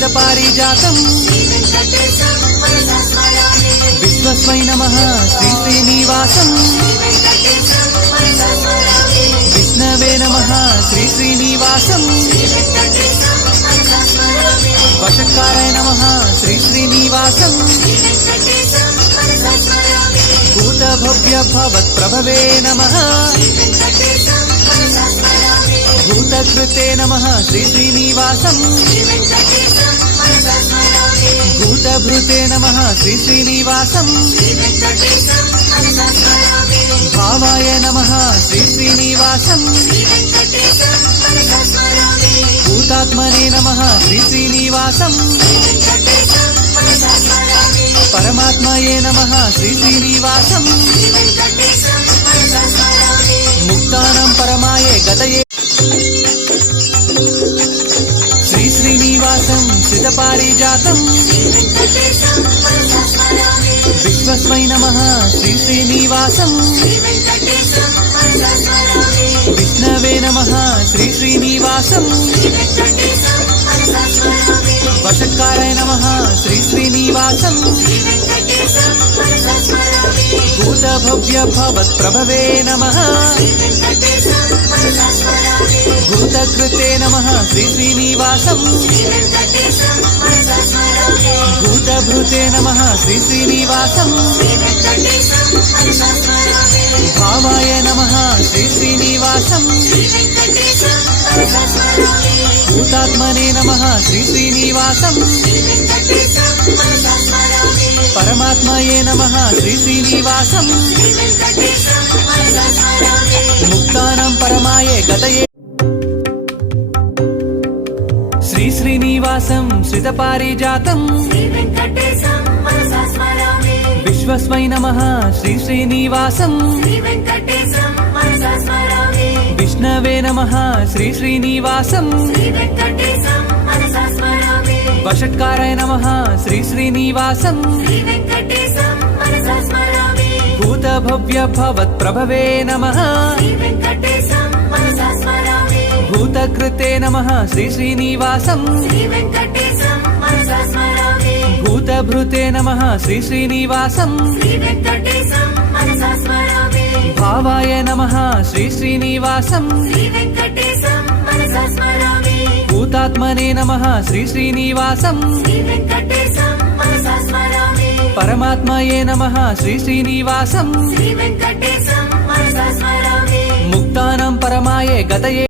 सितपारिजातं विश्वस्मै नमः श्री श्रीनिवासं विष्णवे नमः श्री श्रीनिवासं वशकाराय नमः श्री श्रीनिवासं भूतभव्य भवत्प्रभवे नमः भूतकृते नमः श्री श्रीनिवासं भूतभृते नमः श्री श्रीनिवासं भावाय नमः श्री श्रीनिवासं भूतात्मने नमः श्री श्रीनिवासं परमात्मये नमः श्री श्रीनिवासं मुक्तानां परमाये गतये श्री श्रीनिवासं सितपारिजातं विश्वस्मै नमः श्री श्रीनिवासं विष्णवे नमः श्री श्रीनिवासं वशकाराय नमः श्री श्रीनिवासं भूतभव्य भवत्प्रभवे नमः भूतकृते नमः श्री श्रीनिवासं भूतभृते नमः श्री श्रीनिवासं भावाय नमः श्री श्रीनिवासं भूतात्मने नमः श्री श्रीनिवासं परमात्मये नमः श्री श्रीनिवासं मुक्तानां परमाये गतये श्री श्रीनिवासं सितपारिजातं विश्वस्मै नमः श्री श्रीनिवासं विष्णवे नमः श्री श्रीनिवासं वशकाराय नमः श्री श्रीनिवासं भूतभव्य भवत्प्रभवे नमः भूतकृते नमः श्री श्रीनिवासं भूतभृते नमः श्री श्रीनिवासं भावाय नमः श्री श्रीनिवासं भूतात्मने नमः श्री श्रीनिवासं परमात्मये नमः श्री श्रीनिवासं मुक्तानां परमाये गतये